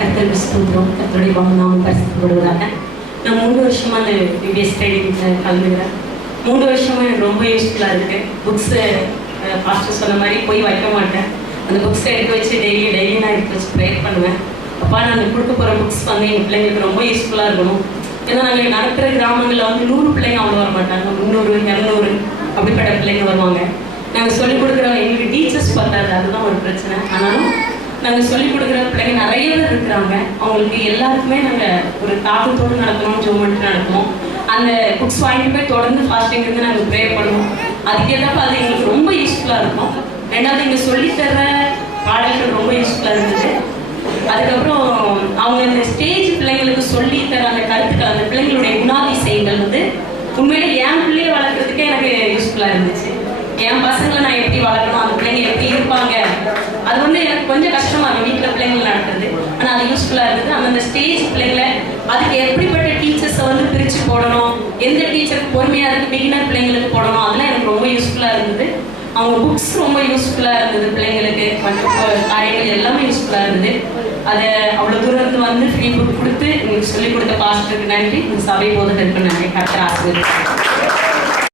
கர்த்தருக்கு ஸ்தோத்திரம். கர்த்தருடைய நாமம் பரிசுத்தப்படுவதாக. நான் 3 வருஷமா அந்த பிபிஎஸ் ட்ரைனிங்கில் கலந்துக்கிறேன். 3 வருஷமா எனக்கு ரொம்ப யூஸ்ஃபுல்லாக இருக்குது. புக்ஸு பாஸ்டர் சொன்ன மாதிரி போய் வைக்க மாட்டேன். அந்த புக்ஸை எடுத்து வச்சு டெய்லி நான் எடுத்து வச்சு ப்ரேயர் பண்ணுவேன். அப்பா நான் கொடுக்க போகிற புக்ஸ் வந்து எங்கள் பிள்ளைங்களுக்கு ரொம்ப யூஸ்ஃபுல்லாக இருக்கணும். ஏன்னா நாங்கள் நடக்கிற கிராமங்களில் வந்து 100 பிள்ளைங்க அவ்வளோ வர மாட்டாங்க, 300 200 அப்படிப்பட்ட பிள்ளைங்க வருவாங்க. நாங்கள் சொல்லிக் கொடுக்குற எங்களுக்கு டீச்சர்ஸ் பார்த்தாது, அதுதான் ஒரு பிரச்சனை. ஆனாலும் நாங்கள் சொல்லிக் கொடுக்குற பிள்ளைங்க நிறைய பேர் இருக்கிறாங்க. அவங்களுக்கு எல்லாருக்குமே நாங்கள் ஒரு தாக்கத்தோடு நடத்தணும், ஜோமெண்ட் நடத்தணும். அந்த புக்ஸ் வாங்கிட்டு போய் தொடர்ந்து ஃபாஸ்டிங் இருந்து நாங்கள் ப்ரே பண்ணுவோம். அதுக்கேற்றப்ப அது எங்களுக்கு ரொம்ப யூஸ்ஃபுல்லாக இருக்கும். ரெண்டாவது இங்கே சொல்லித்தர பாடல்கள் ரொம்ப யூஸ்ஃபுல்லாக இருந்தது. அதுக்கப்புறம் அவங்க இந்த ஸ்டேஜ் பிள்ளைங்களுக்கு சொல்லித்தர அந்த கருத்துக்கள், அந்த பிள்ளைங்களுடைய குணாதிசயங்கள் வந்து உண்மையிலே என் பிள்ளையை வளர்க்குறதுக்கே எனக்கு யூஸ்ஃபுல்லாக இருந்துச்சு. என் பசங்களை நான் எப்படி வளர்க்கணும், அந்த பிள்ளைங்க எப்படி இருப்பாங்க, அது வந்து எனக்கு கொஞ்சம் கஷ்டமாக இருக்கும் வீட்டில் பிள்ளைங்களை நடத்துறது. ஆனால் அது யூஸ்ஃபுல்லாக இருந்தது. அந்த ஸ்டேஜ் பிள்ளைங்களை அதுக்கு எப்படிப்பட்ட டீச்சர்ஸை வந்து பிரித்து போடணும், எந்த டீச்சருக்கு பொறுமையாக இருக்குது, பிகினர் பிள்ளைங்களுக்கு போடணும், அதெல்லாம் எனக்கு ரொம்ப யூஸ்ஃபுல்லாக இருந்தது. அவங்க புக்ஸ் ரொம்ப யூஸ்ஃபுல்லாக இருந்தது பிள்ளைங்களுக்கு. மற்ற காரியங்கள் எல்லாமே யூஸ்ஃபுல்லாக இருந்தது. அதை அவ்வளோ தூரத்து வந்து ஃப்ரீ புக் கொடுத்து எங்களுக்கு சொல்லிக் கொடுத்த பாஸ்டருக்கு நன்றி. இந்த சபை போதகருக்கு நன்றி. கர்த்தர் ஆசீர்வதிப்பார்.